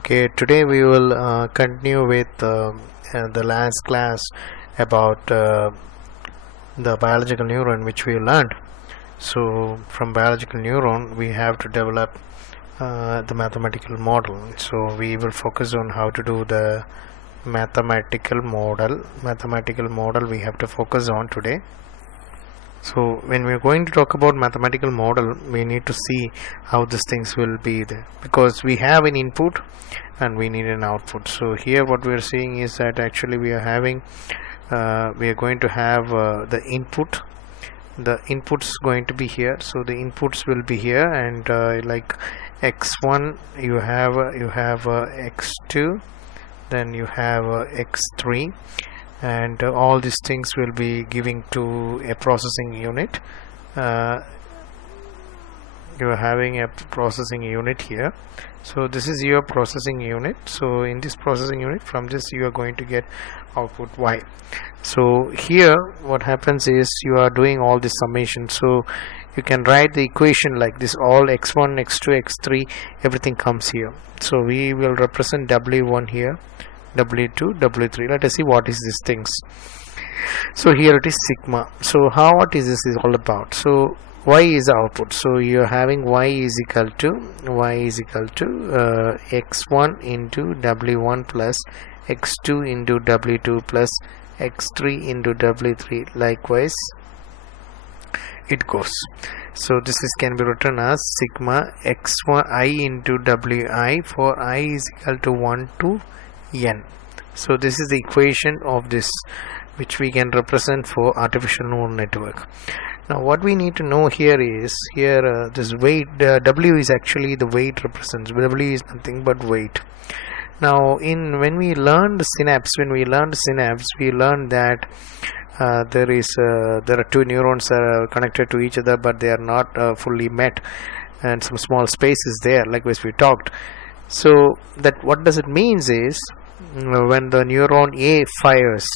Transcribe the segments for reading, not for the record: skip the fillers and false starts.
Okay, today we will continue with the last class about the biological neuron which we learned. So from biological neuron we have to develop the mathematical model. So we will focus on how to do the mathematical model. Mathematical model we have to focus on today. So when we are going to talk about mathematical model, we need to see how these things will be there, because we have an input and we need an output. So here what we are seeing is that actually we are having we are going to have the input. The inputs going to be here, so the inputs will be here, and like x1 you have x2, then you have x3, and all these things will be giving to a processing unit. You are having a processing unit here, so this is your processing unit. So in this processing unit, from this you are going to get output y. So here what happens is you are doing all this summation, so you can write the equation like this: all x1, x2, x3, everything comes here. So we will represent w1 here, w2, w3. Let us see what is these things. So here it is sigma. So what is this is all about? So y is the output, so you are having y is equal to x1 into w1 plus x2 into w2 plus x3 into w3, likewise it goes. So this is can be written as sigma x1 I into wi for I is equal to 1 to n. So this is the equation of this, which we can represent for artificial neural network. Now what we need to know here is this weight, w is actually the weight represents. W is nothing but weight. Now when we learned synapse, we learned that there are two neurons connected to each other, but they are not fully met, and some small space is there, likewise we talked. So that what does it means is, when the neuron A fires,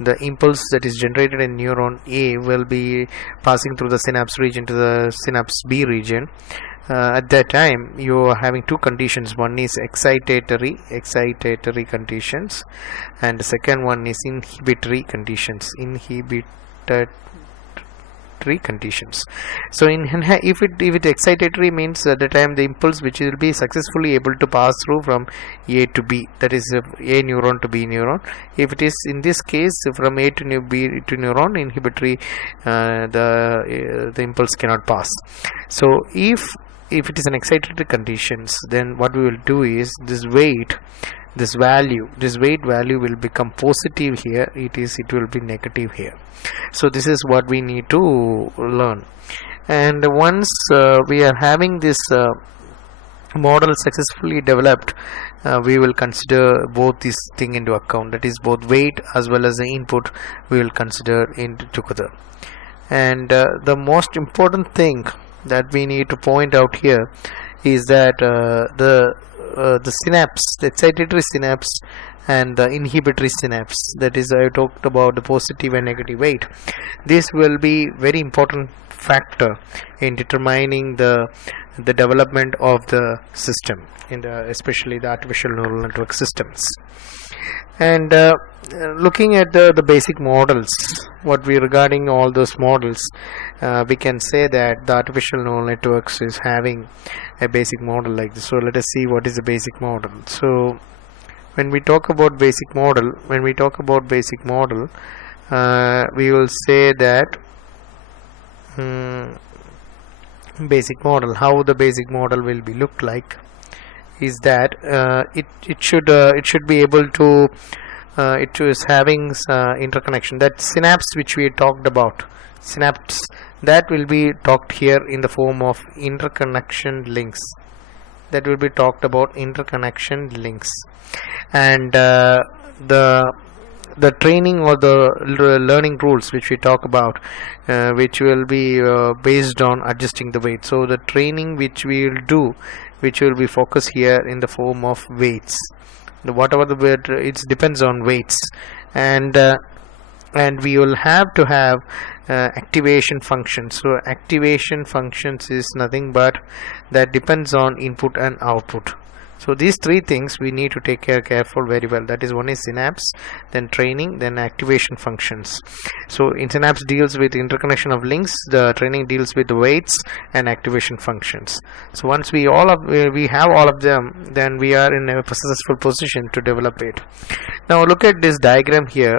the impulse that is generated in neuron A will be passing through the synapse region to the synapse B region. At that time you are having two conditions: one is excitatory conditions, and the second one is inhibitory conditions. So if it excitatory means at the time the impulse which will be successfully able to pass through from A to B, that is A neuron to B neuron. If it is in this case from A to B to neuron, inhibitory, the impulse cannot pass. So if it is an excitatory conditions, then what we will do is this weight value will become positive here, it will be negative here. So this is what we need to learn. And once we are having this model successfully developed, we will consider both this thing into account, that is both weight as well as the input we will consider together. And the most important thing that we need to point out here is that the synapse, the excitatory synapse and the inhibitory synapse, that is I talked about the positive and negative weight, this will be very important factor in determining the development of the system, especially the artificial neural network systems. And looking at the basic models, what we regarding all those models, we can say that the artificial neural networks is having a basic model like this. So let us see what is the basic model. So when we talk about basic model, we will say that basic model, how the basic model will be look like is that it should be able to it is having interconnection. That synapse which we talked about, synapse, that will be talked here in the form of interconnection links. That will be talked about interconnection links. And the training or the learning rules which we talk about, which will be based on adjusting the weight. So the training which we will do, which will be focused here in the form of weights. Whatever the weight, it depends on weights. And we will have to have activation functions. So activation functions is nothing but that depends on input and output. So these three things we need to take careful very well. That is, one is synapse, then training, then activation functions. So in synapse deals with interconnection of links, the training deals with weights and activation functions. So once we have all of them, then we are in a successful position to develop it. Now look at this diagram here.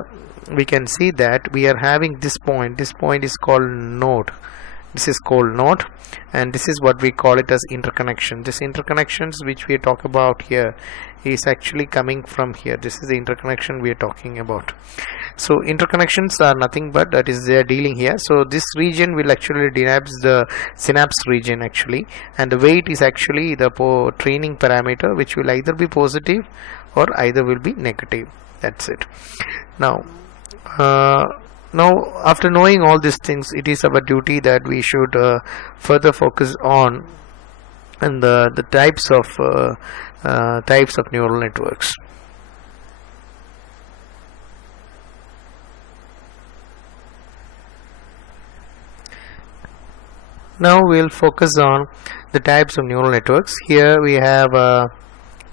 We can see that we are having this point. This point is called node. This is called node, and this is what we call it as interconnection. This interconnections which we talk about here is actually coming from here. This is the interconnection we are talking about. So interconnections are nothing but that is they are dealing here. So this region will actually derives the synapse region actually, and the weight is actually the training parameter, which will either be positive or either will be negative. That's it. Now after knowing all these things, it is our duty that we should further focus on and the types of neural networks. Now we'll focus on the types of neural networks. Here we have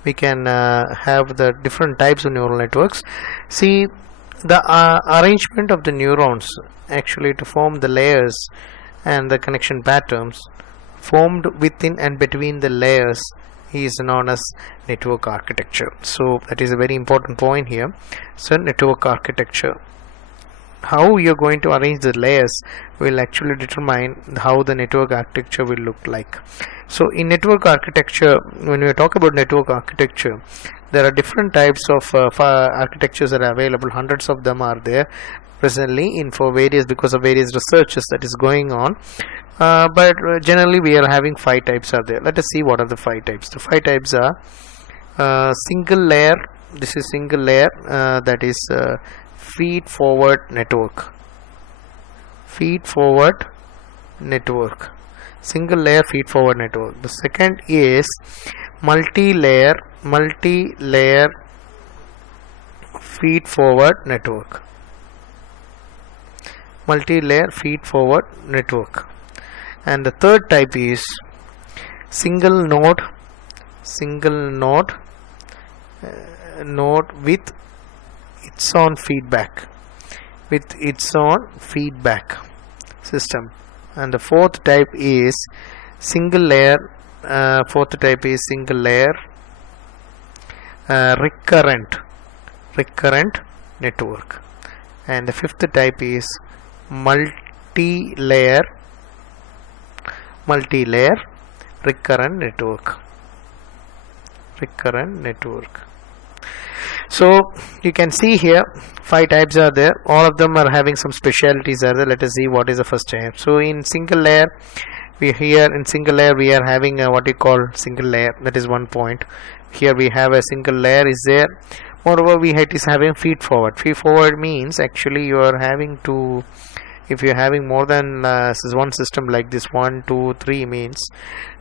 we can have the different types of neural networks. See, the arrangement of the neurons actually to form the layers and the connection patterns formed within and between the layers is known as network architecture. So that is a very important point here. So network architecture, how you're going to arrange the layers will actually determine how the network architecture will look like. So in network architecture, when we talk about network architecture, there are different types of architectures that are available. Hundreds of them are there presently because of various researches that is going on. But generally we are having 5 types are there. Let us see what are the 5 types. The 5 types are single layer. This is single layer, that is feed forward network. Feed forward network. Single layer feed forward network. The second is multi-layer feed forward network. Multi-layer feed forward network. And the third type is single node with its own feedback system. And the fourth type is single layer recurrent network. And the fifth type is multi-layer recurrent network. So you can see here 5 types are there. All of them are having some specialities are there. Let us see what is the first type. So in single layer, we are having what we call single layer. That is one point. Here we have a single layer is there. Moreover, it is having feed forward. Feed forward means actually you are having to, if you are having more than one system like this, 1, 2, 3 means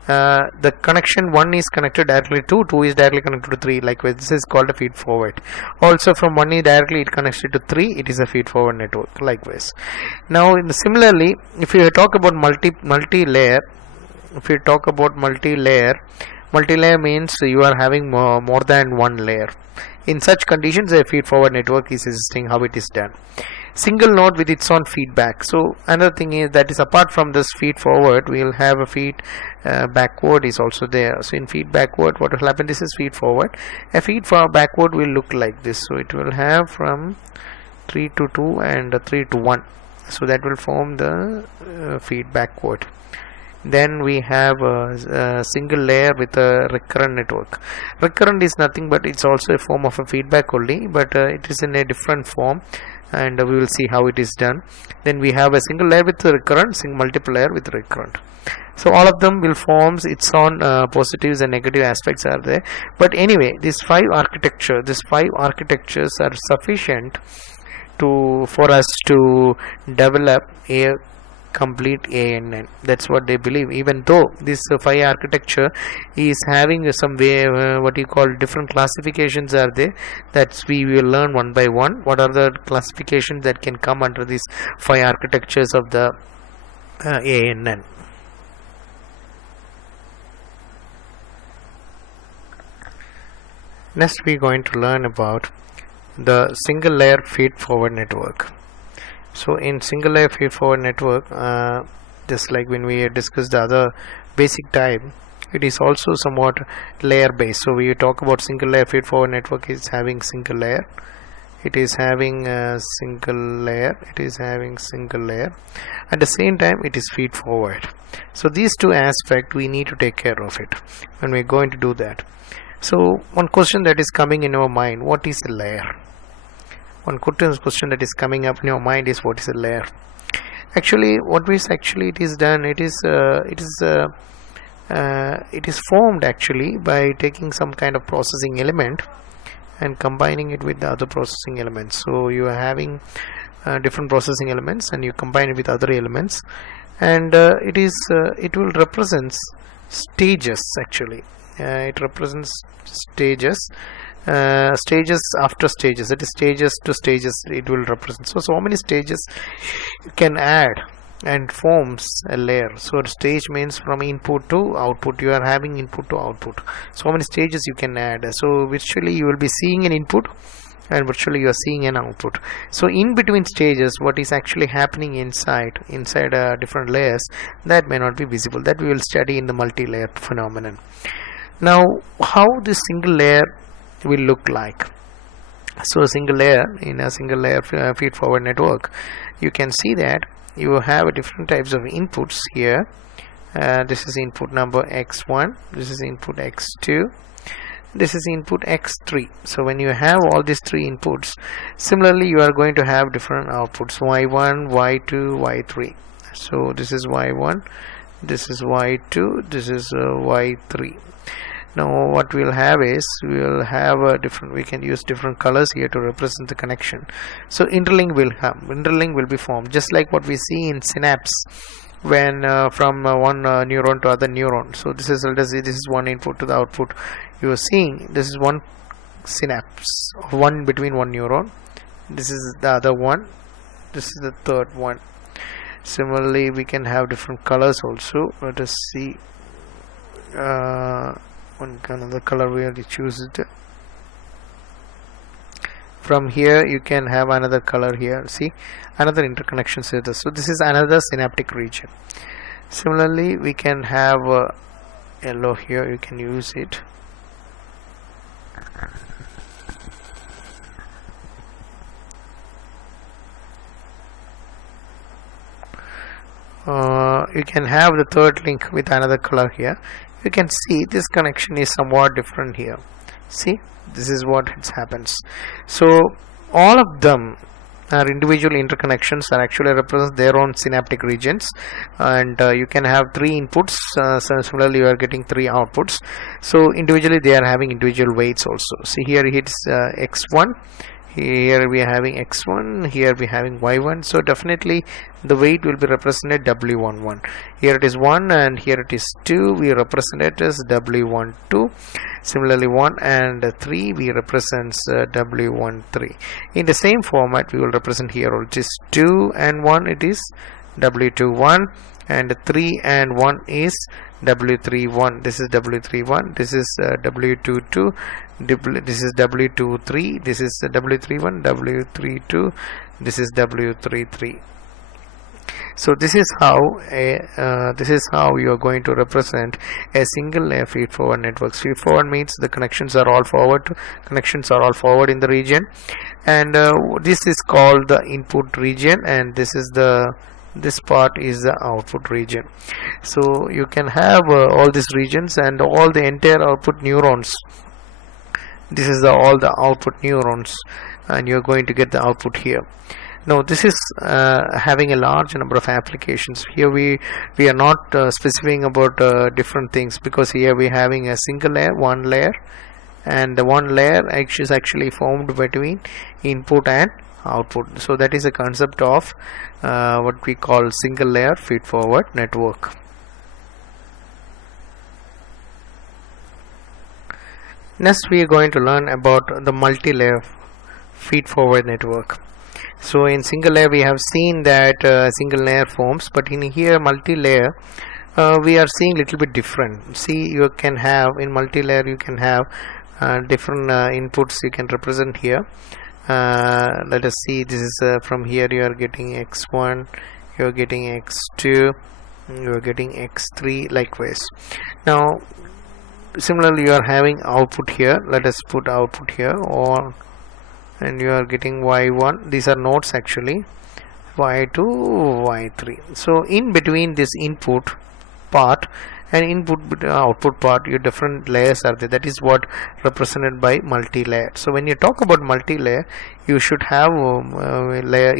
the connection 1 is connected directly to 2 is directly connected to 3. Likewise, this is called a feed forward. Also from 1 is directly it connects to 3, it is a feed forward network. Likewise, now similarly, if you talk about multi-layer, multi-layer means you are having more than one layer. In such conditions, a feed forward network is existing. How it is done? Single node with its own feedback. So another thing is that is apart from this feed forward, we will have a feed backward is also there. So in feed backward, what will happen? This is feed forward. A feed backward will look like this. So it will have from 3 to 2 and 3 to 1. So that will form the feed backward. Then we have a single layer with a recurrent network. Recurrent is nothing but it's also a form of a feedback only, but it is in a different form, and we will see how it is done. Then we have a single layer with recurrent, multiple layer with recurrent. So all of them will form its own positives and negative aspects are there. But anyway, these 5 architectures are sufficient for us to develop a complete ANN. That's what they believe. Even though this 5 architecture is having some way what you call different classifications are there, that we will learn one by one. What are the classifications that can come under these 5 architectures of the ANN? Next we are going to learn about the single layer feed forward network. So in single layer feed forward network, just like when we discussed the other basic type, it is also somewhat layer based. So we talk about single layer feed forward network is having single layer, it is having a single layer, it is having single layer, at the same time it is feed forward. So these two aspects we need to take care of it when we're going to do that. So one question that is coming in our mind, what is a layer? One question that is coming up in your mind is, what is a layer? Actually, what is actually it is done, it is formed actually by taking some kind of processing element and combining it with the other processing elements. So you are having different processing elements and you combine it with other elements, and it will represent stages actually. It represents stages, stages after stages, that is stages to stages it will represent. So many stages you can add and forms a layer. So stage means from input to output, you are having input to output, so many stages you can add. So virtually you will be seeing an input and virtually you are seeing an output. So in between stages, what is actually happening inside different layers, that may not be visible, that we will study in the multi-layer phenomenon. Now how this single layer will look like? So a single layer, in a single layer feed forward network, you can see that you have different types of inputs here. This is input number x1, this is input x2, this is input x3. So when you have all these three inputs, similarly you are going to have different outputs, y1, y2, y3. So this is y1, this is y2, this is y3. Now what we'll have is, we'll have we can use different colors here to represent the connection. So interlink will be formed, just like what we see in synapse when from one neuron to other neuron. So this is, let us say, this is one input to the output. You are seeing this is one synapse, one between one neuron, this is the other one, this is the third one. Similarly we can have different colors also. Let us see another color where you choose it. From here you can have another color here, see, another interconnection status. So this is another synaptic region. Similarly we can have yellow here, you can use it. You can have the third link with another color here. You can see this connection is somewhat different here. See, this is what happens. So all of them are individual interconnections that actually represent their own synaptic regions, and you can have three inputs. So similarly you are getting three outputs. So individually they are having individual weights also. See, here it's x1, here we are having x1, here we are having y1. So definitely the weight will be represented w11. Here it is 1 and here it is 2, we represent it as w12. Similarly 1 and 3 we represent w13. In the same format we will represent here, which is 2 and 1 it is w21, and 3 and 1 is w31. This is w31, this is w22, this is w23, this is w31, w32, this is w33. So this is how you are going to represent a single layer feed forward network. Feed forward means the connections are all forward in the region, and this is called the input region, and this part is the output region. So you can have all these regions and all the entire output neurons. This is all the output neurons, and you are going to get the output here. Now this is having a large number of applications. Here we are not specifying about different things, because here we are having a single layer, one layer, and the one layer is actually formed between input and output. So that is a concept of what we call single layer feed forward network. Next we are going to learn about the multi-layer feed forward network. So in single layer we have seen that single layer forms, but in here multi-layer we are seeing little bit different. See, you can have in multi-layer you can have different inputs you can represent here. Let us see, this is from here you are getting x1, you are getting x2, you are getting x3, likewise. Now similarly you are having output here. Let us put output here, or and you are getting y1. These are nodes actually, y2, y3. So in between this input part and input output part, your different layers are there. That is what represented by multi-layer. So when you talk about multi-layer, you should have layer,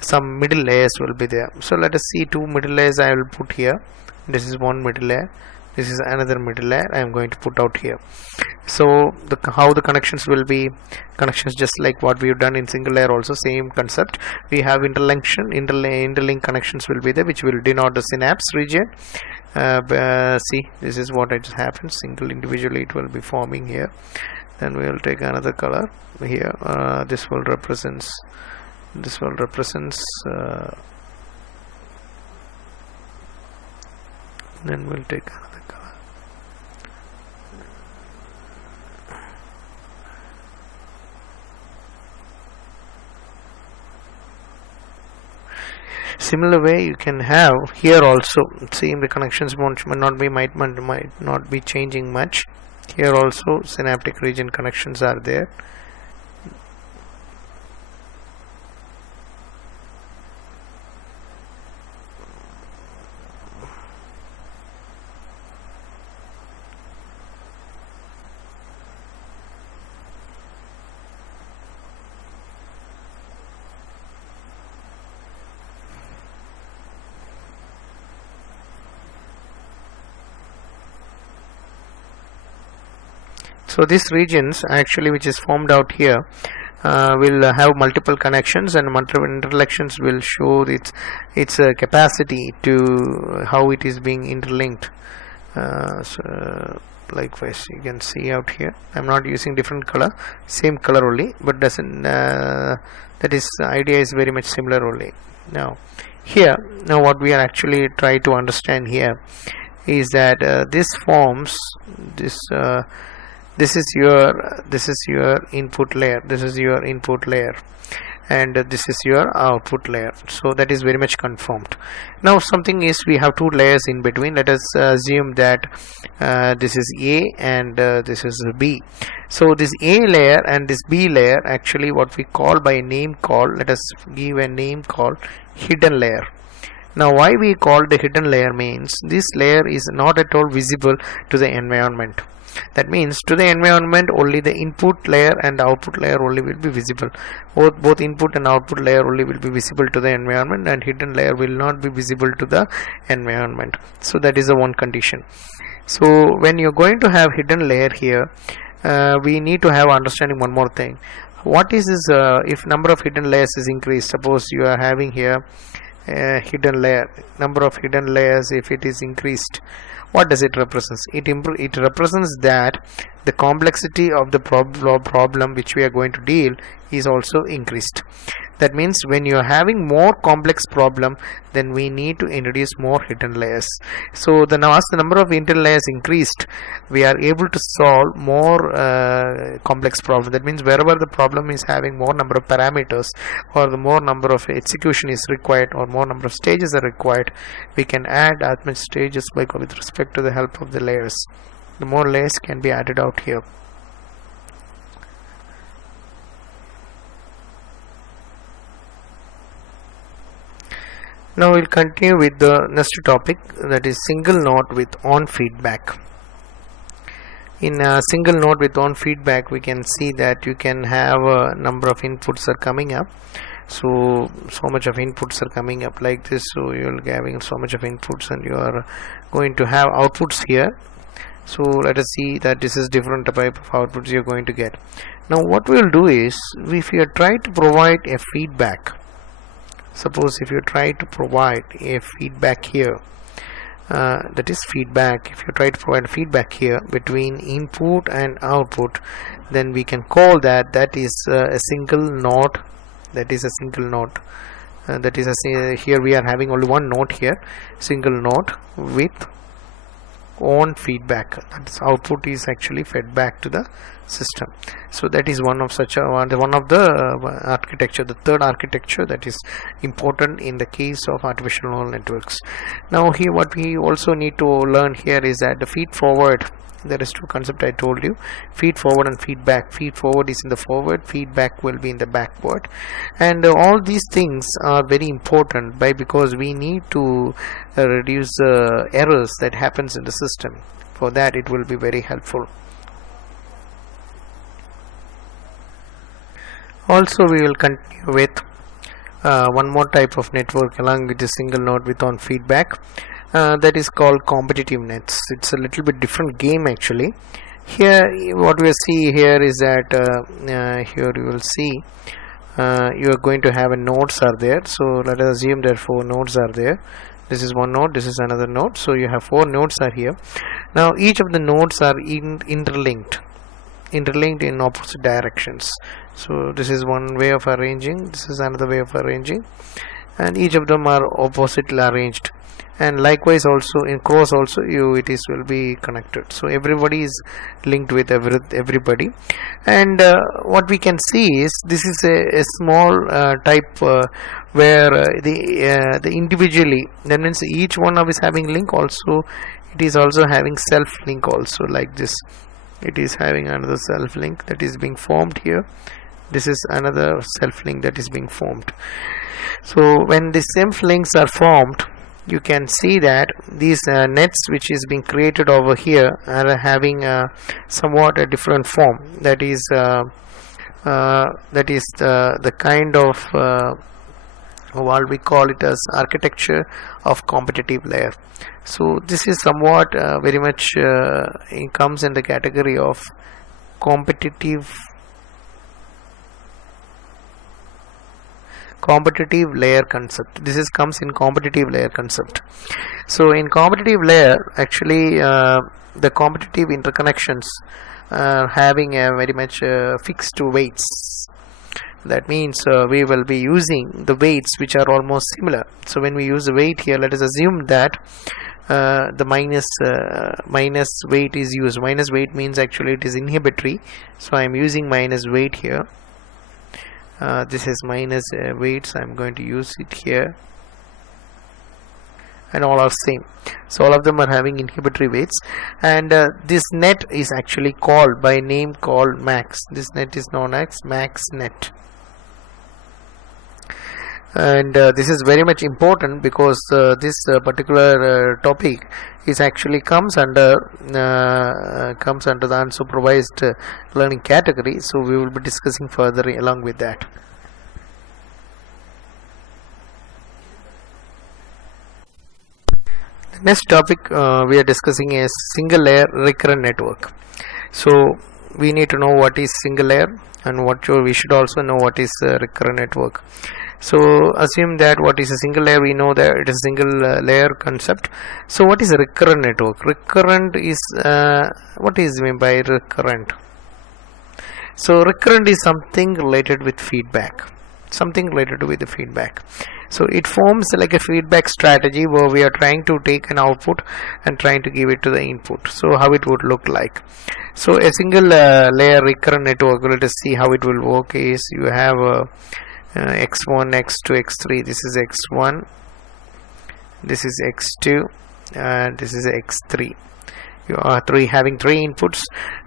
some middle layers will be there. So let us see two middle layers I will put here. This is one middle layer, this is another middle layer I am going to put out here. So how the connections will be, connections just like what we have done in single layer, also same concept. We have interlink connections will be there, which will denote the synapse region. See, this is what just happened. Single individually it will be forming here. Then we will take another color here. This will represents then we'll take another color. Similar way you can have here also. See, the connections might not be changing much. Here also synaptic region connections are there. So these regions actually which is formed out here will have multiple connections, and multiple interconnections will show its capacity to how it is being interlinked. So likewise you can see out here, I'm not using different color, same color only, but doesn't that is, the idea is very much similar only. Now what we are actually trying to understand here is that this forms this this is your input layer, this is your input layer, and this is your output layer. So that is very much confirmed. Now something is, we have two layers in between. Let us assume that this is A and this is B. So this A layer and this B layer, actually what we call by a name called, let us give a name called hidden layer. Now why we call the hidden layer means this layer is not at all visible to the environment. That means to the environment only the input layer and output layer only will be visible. Both input and output layer only will be visible to the environment, and hidden layer will not be visible to the environment. So that is the one condition. So when you're going to have hidden layer here, we need to have understanding one more thing. What is this if number of hidden layers is increased? Suppose you are having here hidden layer, number of hidden layers, if it is increased, what does it represent? It represents that the complexity of the problem which we are going to deal is also increased. That means when you are having more complex problem, then we need to introduce more hidden layers. So now as the number of hidden layers increased, we are able to solve more complex problem. That means wherever the problem is having more number of parameters, or the more number of execution is required, or more number of stages are required, we can add as much stages with respect to the help of the layers. The more layers can be added out here. Now we'll continue with the next topic, that is single node with on feedback. In a single node with on feedback, we can see that you can have a number of inputs are coming up. So much of inputs are coming up like this. So you'll be having so much of inputs, and you are going to have outputs here. So let us see that this is different type of outputs you're going to get. Now what we will do is, if you try to provide a feedback, suppose if you try to provide a feedback here, that is feedback, if you try to provide feedback here between input and output, then we can call that is a single node. That is a single node. Here we are having only one node here, single node with on feedback. That's output is actually fed back to the system. So that is one of such a one of the architecture, the third architecture that is important in the case of artificial neural networks. Now here what we also need to learn here is that the feed forward, there is two concept I told you, feed forward and feedback. Feed forward is in the forward, feedback will be in the backward, and all these things are very important because we need to reduce errors that happens in the system. For that it will be very helpful. Also we will continue with one more type of network along with the single node with on feedback. That is called competitive nets. It's a little bit different game actually. Here what we see here is that here you will see you are going to have a nodes are there. So let us assume that 4 nodes are there. This is one node, this is another node, so you have 4 nodes are here. Now each of the nodes are interlinked in opposite directions. So this is one way of arranging, this is another way of arranging, and each of them are oppositely arranged. And likewise also in cross also will be connected, so everybody is linked with everybody. And what we can see is this is a small type where the individually, that means each one of is having link, also it is also having self link also, like this. It is having another self link that is being formed here. This is another self link that is being formed. So when the self links are formed, you can see that these nets which is being created over here are having somewhat a different form. That is the kind of what we call it as architecture of competitive layer. So this is somewhat very much it comes in the category of competitive layer concept. This is comes in competitive layer concept. So in competitive layer actually the competitive interconnections are having a very much fixed weights. That means we will be using the weights which are almost similar. So when we use the weight here, let us assume that the minus weight is used. Minus weight means actually it is inhibitory, so I am using minus weight here. This is minus weights, I am going to use it here, and all are same. So all of them are having inhibitory weights, and this net is actually called by a name called max. This net is known as max net. And this is very much important because this particular topic is actually comes under the unsupervised learning category. So we will be discussing further along with that. The next topic we are discussing is single layer recurrent network. So we need to know what is single layer, and we should also know what is recurrent network. So assume that what is a single layer, we know that it is a single layer concept. So what is a recurrent network? Recurrent is what is meant by recurrent? So recurrent is something related with feedback, something related with the feedback. So it forms like a feedback strategy where we are trying to take an output and trying to give it to the input. So how it would look like? So a single layer recurrent network, let us see how it will work. Is you have x1, x2, x3. This is x1, this is x2, and this is x3. You are having 3 inputs,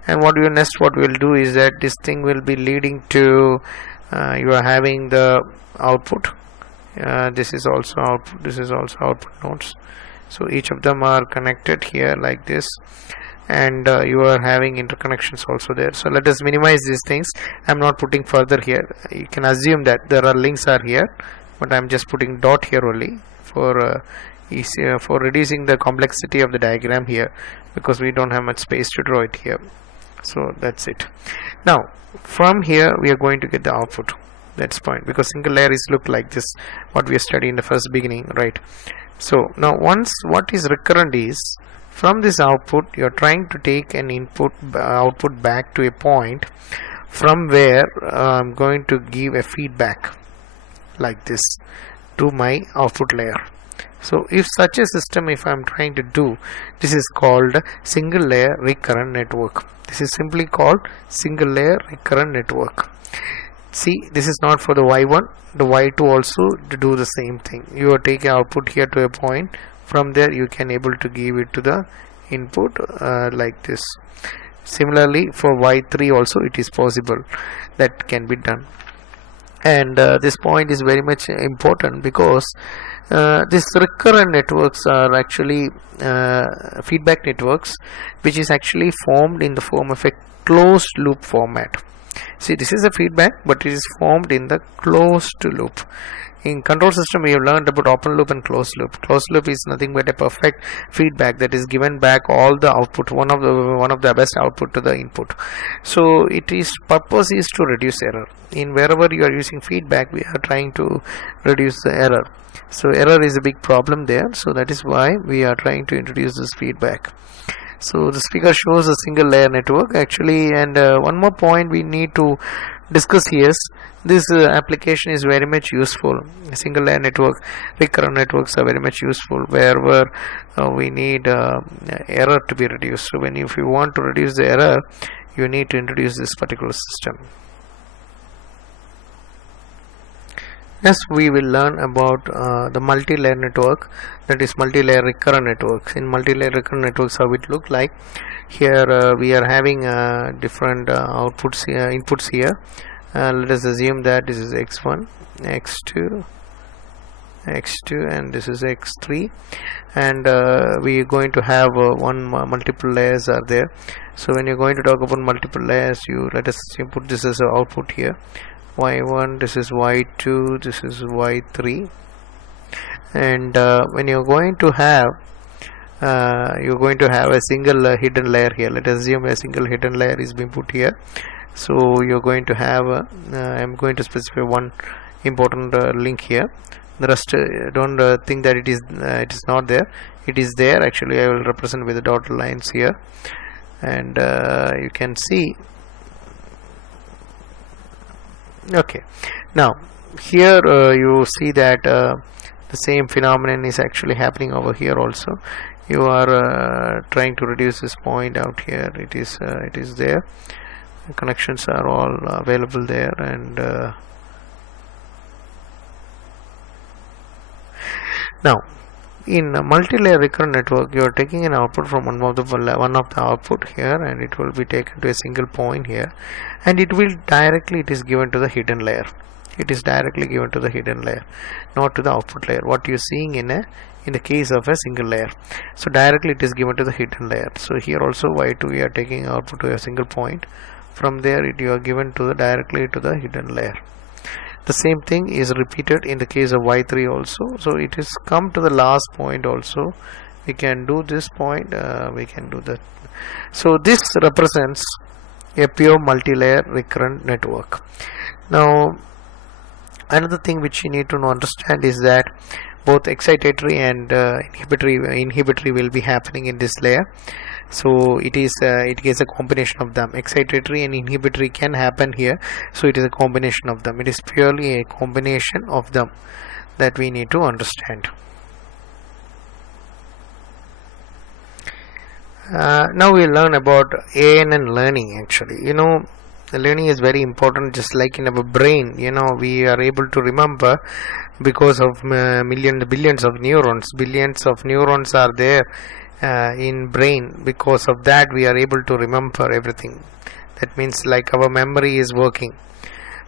and what we'll do is that this thing will be leading to you are having the output. This is also output, this is also output nodes. So each of them are connected here like this, and you are having interconnections also there. So let us minimize these things. I'm not putting further here. You can assume that there are links are here, but I'm just putting dot here only for reducing the complexity of the diagram here, because we don't have much space to draw it here. So that's it. Now from here we are going to get the output. That's point, because single layer is look like this, what we studied in the first beginning, right? So now once what is recurrent is, from this output you are trying to take an output back to a point from where I'm going to give a feedback like this to my output layer. So if such a system, if I am trying to do, this is called single layer recurrent network. This is simply called single layer recurrent network. See, this is not for the y1, the y2 also to do the same thing. You are taking output here to a point, from there you can able to give it to the input like this. Similarly for y3 also it is possible, that can be done. And this point is very much important because these recurrent networks are actually feedback networks which is actually formed in the form of a closed loop format. See, this is a feedback, but it is formed in the closed loop. In control system we have learned about open loop and closed loop. Closed loop is nothing but a perfect feedback that is given back all the output, one of the best output to the input. So it is purpose is to reduce error. In wherever you are using feedback, we are trying to reduce the error. So error is a big problem there, so that is why we are trying to introduce this feedback. So this figure shows a single layer network actually. And one more point we need to discuss here is this application is very much useful. Single layer network, recurrent networks are very much useful wherever we need error to be reduced. So if you want to reduce the error, you need to introduce this particular system. Next we will learn about the multi-layer network, that is multi-layer recurrent networks. In multi-layer recurrent networks, how it look like. Here we are having different outputs here, inputs here. Let us assume that this is x1, x2, and this is x3, and we are going to have multiple layers are there. So when you're going to talk about multiple layers, let us put this as an output here. y1, this is y2, this is y3, and when you're going to have a single hidden layer here. Let us assume a single hidden layer is being put here. So you're going to have I'm going to specify one important link here. The rest don't think that it is not there. It is there actually. I will represent with the dotted lines here, and you can see. Okay, now here you see that the same phenomenon is actually happening over here also. You are trying to reduce this point out here. It is there. The connections are all available there, and now in a multi-layer recurrent network, you are taking an output from one of the output here, and it will be taken to a single point here, and it is given to the hidden layer. It is directly given to the hidden layer, not to the output layer. What you are seeing in the case of a single layer. So directly it is given to the hidden layer. So here also y2 we are taking output to a single point. From there you are given directly to the hidden layer. The same thing is repeated in the case of y3 also. So it is come to the last point also. We can do this point, we can do that. So this represents a pure multi-layer recurrent network. Now another thing which you need to understand is that both excitatory and inhibitory will be happening in this layer. So it is a combination of them. Excitatory and inhibitory can happen here, so it is a combination of them. It is purely a combination of them that we need to understand. Now we learn about ANN learning. Actually, the learning is very important. Just like in our brain, we are able to remember because of billions of neurons. Billions of neurons are there in brain. Because of that we are able to remember everything. That means like our memory is working.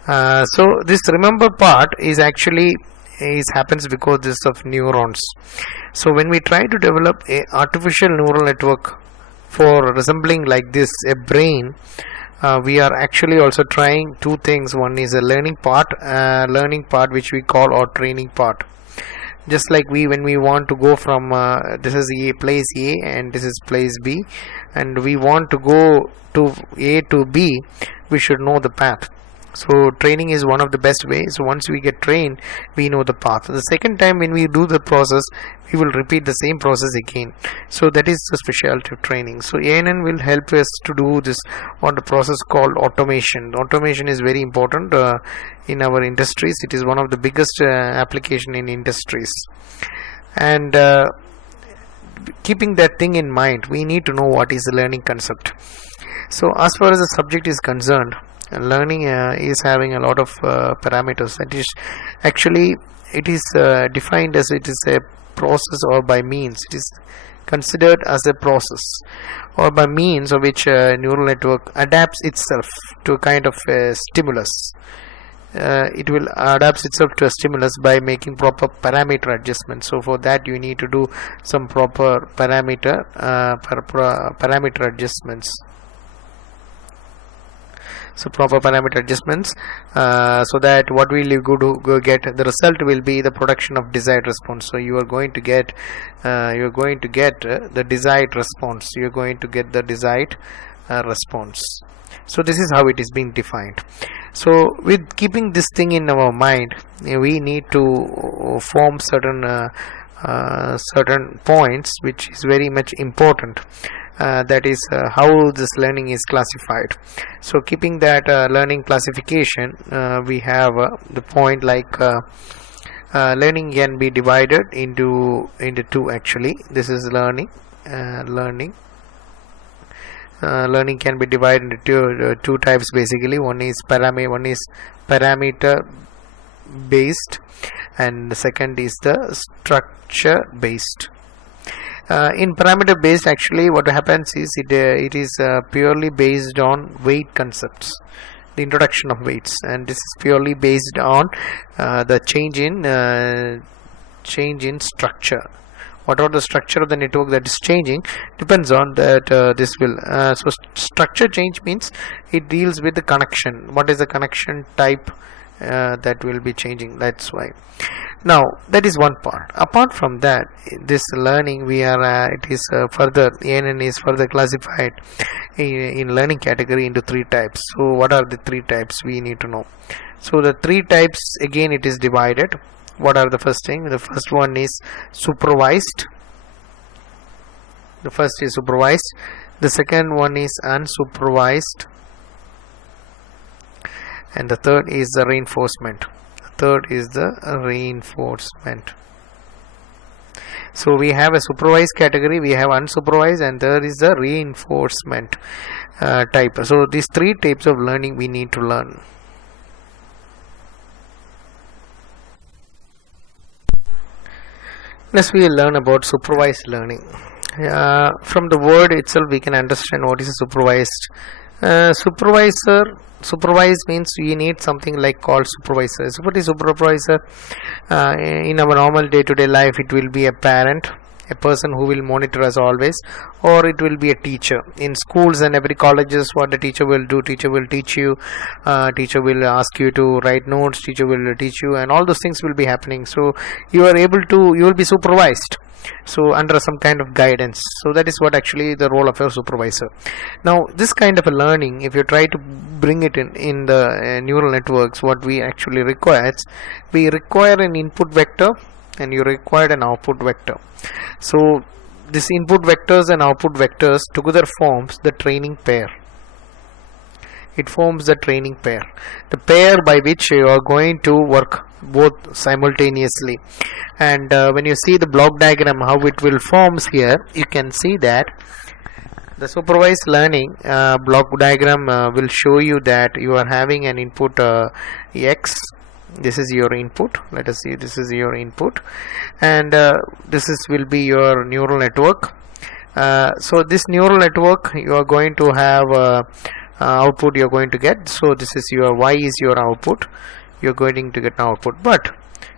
So this remember part is actually happens because this of neurons. So when we try to develop a artificial neural network for resembling like this a brain, we are actually also trying two things. One is a learning part which we call our training part. Just like when we want to go from this is place A and this is place B, and we want to go to A to B, we should know the path. So training is one of the best ways. So once we get trained, we know the path. The second time when we do the process, we will repeat the same process again. So that is the specialty of training. So ANN will help us to do this on the process called automation. Automation is very important in our industries. It is one of the biggest application in industries. and keeping that thing in mind, we need to know what is the learning concept. So as far as the subject is concerned, learning is having a lot of parameters. That is actually, it is defined as it is a process or by means. It is considered as a process or by means of which a neural network adapts itself to a kind of a stimulus. It will adapts itself to a stimulus by making proper parameter adjustments. So for that you need to do some proper parameter adjustments. So proper parameter adjustments, so that what will you go get, the result will be the production of desired response. So you are going to get the desired response. You are going to get the desired response. So this is how it is being defined. So with keeping this thing in our mind, we need to form certain points which is very much important. That is how this learning is classified. So keeping that learning classification, we have the point like learning can be divided into two. Actually, this is learning can be divided into two types basically. One is parameter based, and the second is the structure based. In parameter based, actually what happens is it is purely based on weight concepts, the introduction of weights, and this is purely based on the change in structure. Whatever the structure of the network that is changing depends on that. This will so structure change means it deals with the connection. What is the connection type that will be changing? That's why. Now that is one part. Apart from that, this learning it is further, ANN is further classified in learning category into three types. So what are the three types we need to know? So the three types, again it is divided. What are the first thing? The first one is supervised. The first is supervised. The second one is unsupervised, and the third is the reinforcement. So we have a supervised category, we have unsupervised, and there is the reinforcement type. So these three types of learning we need to learn. Next we will learn about supervised learning. From the word itself we can understand what is a supervised. Supervised means you need something like called supervisor. So what is supervisor? In our normal day-to-day life, it will be a parent, a person who will monitor us always, or it will be a teacher. In schools and every colleges, what the teacher will do, teacher will teach you, teacher will ask you to write notes, teacher will teach you, and all those things will be happening. So you will be supervised, so under some kind of guidance. So that is what actually the role of a supervisor. Now this kind of a learning, if you try to bring it in the neural networks, what we actually require an input vector and you require an output vector. So this input vectors and output vectors together forms the training pair. It forms the training pair, the pair by which you are going to work both simultaneously. And when you see the block diagram how it will forms here, you can see that the supervised learning block diagram will show you that you are having an input X. This is your input. Let us see, this is your input, and will be your neural network. So this neural network, you are going to have output you are going to get. So this is your Y is your output. You are going to get an output, but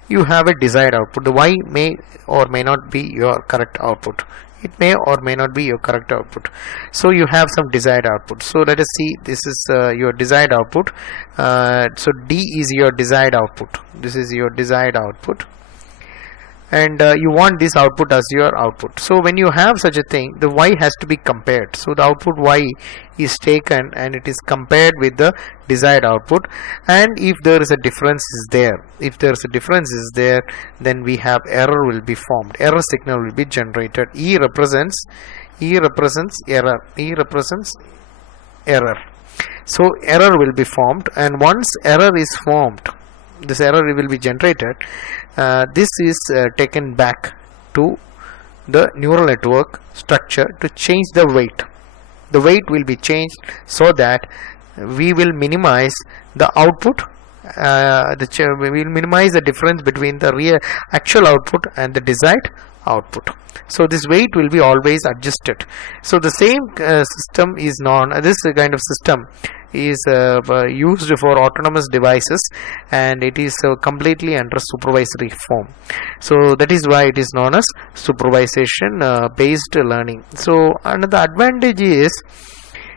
you have a desired output. The Y may or may not be your correct output. It may or may not be your correct output. So you have some desired output. So let us see, this is your desired output. So D is your desired output. This is your desired output, and you want this output as your output. So when you have such a thing, the Y has to be compared. So the output Y is taken and it is compared with the desired output, and if there is a difference is there, then we have error will be formed. Error signal will be generated. E represents error. So error will be formed, and once error is formed, this error will be generated. This is taken back to the neural network structure to change the weight. The weight will be changed so that we will minimize the output. We will minimize the difference between the real actual output and the desired output. So this weight will be always adjusted. So the same system is this kind of system is used for autonomous devices, and it is completely under supervisory form. So that is why it is known as supervision based learning. So another advantage is